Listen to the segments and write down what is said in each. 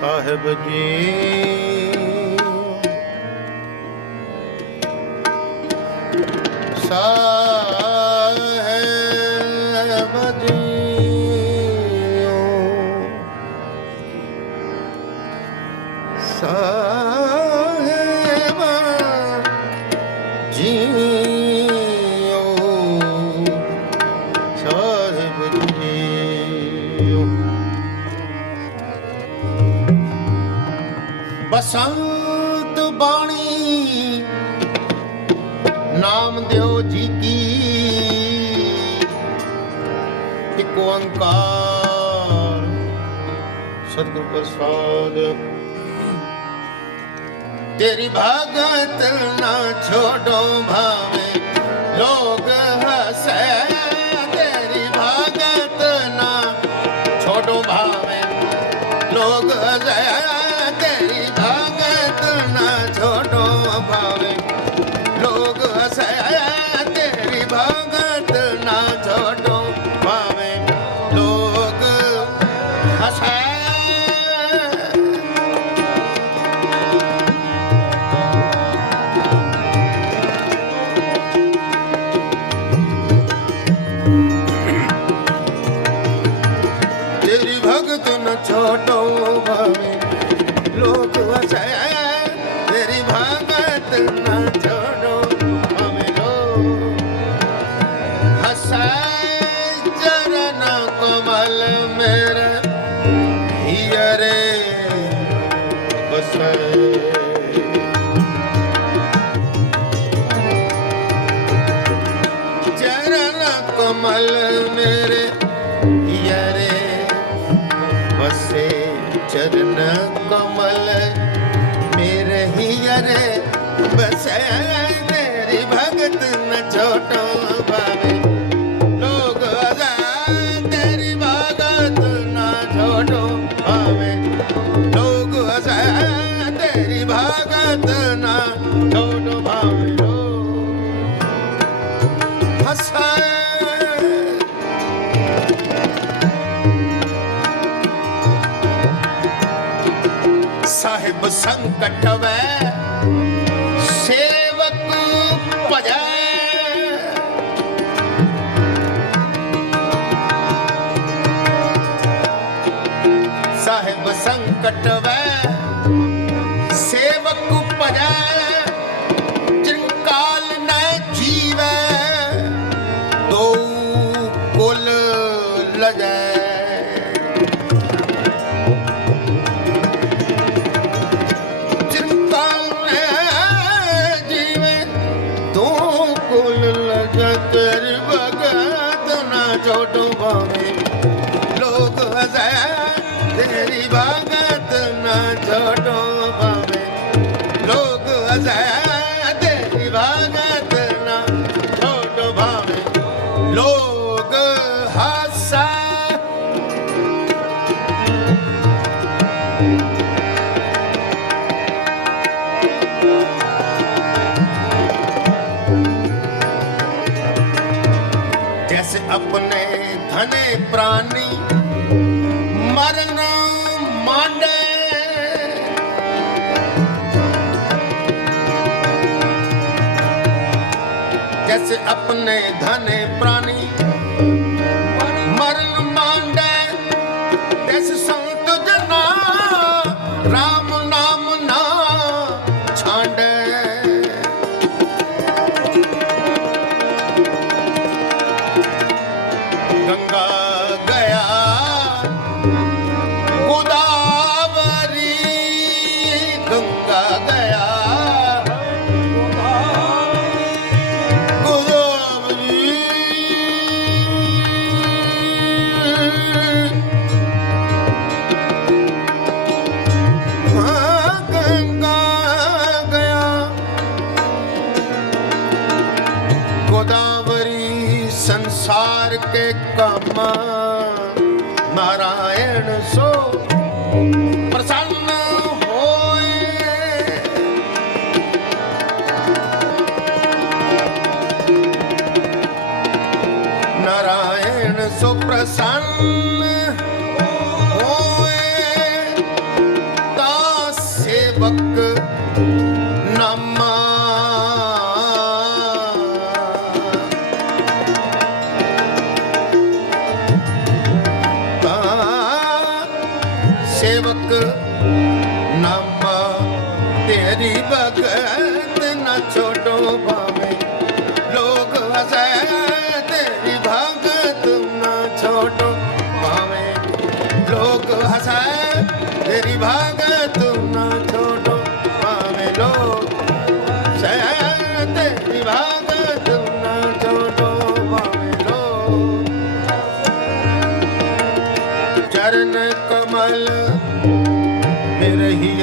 ਸਾਹਿਬ ਜੀ। ਸਾਹਿਬ ਬਸੰਤ ਬਾਣੀ। ਨਾਮ ਦਿਓ ਜੀ ਕੀ। ਇੱਕ ਓੰਕਾਰ। ਸਤਿਗੁਰ ਪ੍ਰਸਾਦ। ਤੇਰੀ ਭਗਤ ਨਾ ਛੋਡੋ ਭਾਵੇਂ ਲੋਗ ਹਸੈ। ਭਗਤ ਨ ਵਸੇ ਚਰਨ ਕਮਲ ਮੇਰੇ ਹਿਯਰੇ ਬਸੈ ਤੇਰੀ ਭਗਤ ਨ ਛੋਟੋ ਭਾਵੇਂ ਲੋਗ ਅਜ਼ਾ ਤੇਰੀ ਭਗਤ ਨ ਛੋਟੋ ਭਾਵੇਂ ਲੋਗ ਅਜ਼ਾ ਤੇਰੀ ਭਗਤ ਨਾ ਸੰਕਟ ਸੇਵਕ ਭਜੈ। ਸਾਹਿਬ ਸੰਕਟ ਵੈ ਭਗਤ ਨਾ ਲੋਕ ਹਸੈ ਤੇਰੀ ਭਗਤ जैसे अपने धने प्राणी मरण मांडे जैसे संत जना राम नाम ना छांडे ਸੰਸਾਰ ਕੇ ਕੰਮ ਮਾਰਾ ਸੇਵਕ ਨਾਮਾ ਤੇਰੀ ਭਗਤ ਨਾ ਛੋਡੋ ਬਾਬਾ।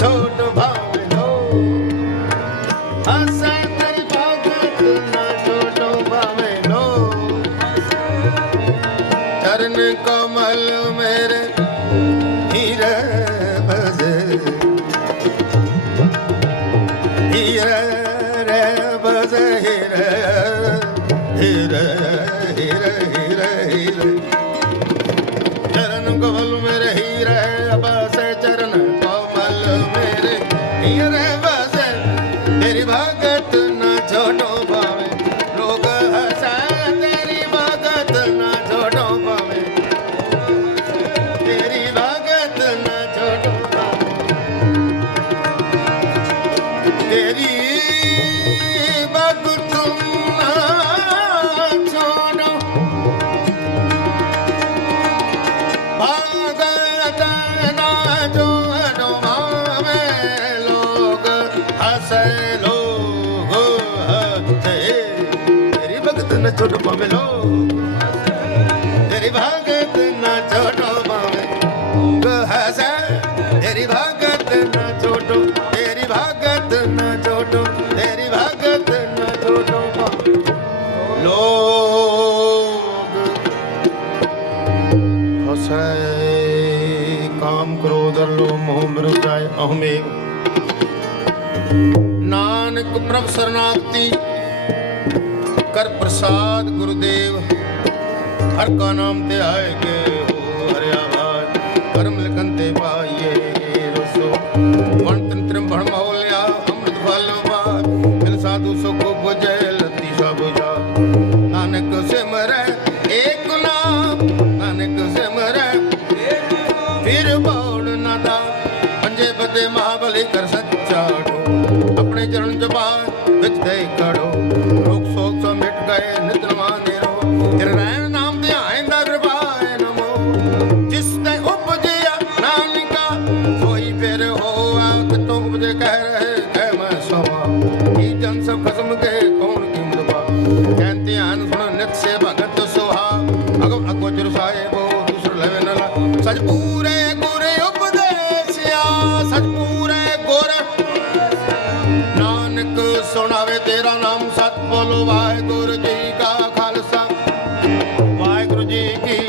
ਭਗਤ ਛੋਟੋ ਪਾਵੇ ਤੇਰੀ ਭਗਤ ਨਾ ਛੋਟੋ ਪਾਵੇ ਲੋਕ ਹੱਸੈ ਤੇਰੀ ਭਗਤ ਨਾ ਛੋਟੋ। ਤੇਰੀ ਭਗਤ ਨਾ ਛੋਟੋ। ਤੇਰੀ ਭਗਤ ਨਾ ਛੋਟੋ ਪਾਵੇ ਹਸੈ, ਕਾਮ ਕ੍ਰੋਧ ਲੋਭ ਮੋਹ ਮਰੁਜਾਇ ਅਹਮੇਵ ਨਾਨਕ ਪ੍ਰਭ ਸਰਨਾਗਤੀ ਕਰ ਪ੍ਰਸਾਦ ਗੁਰਦੇਵ। ਹਰ ਕਾ ਨਾਮ ਤੇ ਆਏ ਕੇ ਹੋ ਹਰਿਆ ਬਾਜ ਕਰਮ ਲਿਖਨ ਤੇ ਪਾਈਏ ਰਸੋ। ਵਣ ਤੰਤਰਮ ਭਣ ਮਹੋਲਿਆ ਅੰਮ੍ਰਿਤ ਫਲ ਬਾਜ ਮਿਲ ਸਾਧੂ ਸੁਖ ਬੁਝੈ ਲਤੀ ਸਭ ਜਾ ਨਾਨਕ ਸਿਮਰੈ, ਏਕ ਨਾਮ। ਨਾਨਕ ਸਿਮਰੈ, ਫਿਰ ਬੌੜ ਨਾ ਦਾ ਪੰਜੇ ਬਦੇ ਮਹਾਬਲੀ ਕਰ ਸੱਚਾ ਆਪਣੇ ਚਰਨ ਜਪਾ ਵਿੱਚ ਦੇ ਖੜੋ। ਰੋਗ ਸੋਗ ਸੋ ਮਿਟ ਗਏ ਤੇਰੇ ਰਹਿਣ ਨਾਮ ਧਿਆਨ ਦਾ ਕਿਰਪਾਏ ਨਮੋ। ਜਿਸ ਤੇ ਉਪਜਿਆ ਨਾਨਕਾ, ਸੋਈ ਫਿਰ ਹੋਆ, ਕਿਤੋਂ ਉਪਜੇ ਕਹਿ ਰਹੇ ਕਹਿ ਮੈਂ ਸਵਾ ਕੀ ਜਨ ਸਭ ਖਸਮ ਕੇ ਕੌਣ ਕੀ ਮਰਵਾ ਕਹਿ ਧਿਆਨ ਸੁਣ ਨਿਤ ਸੇ ਭਗਤ de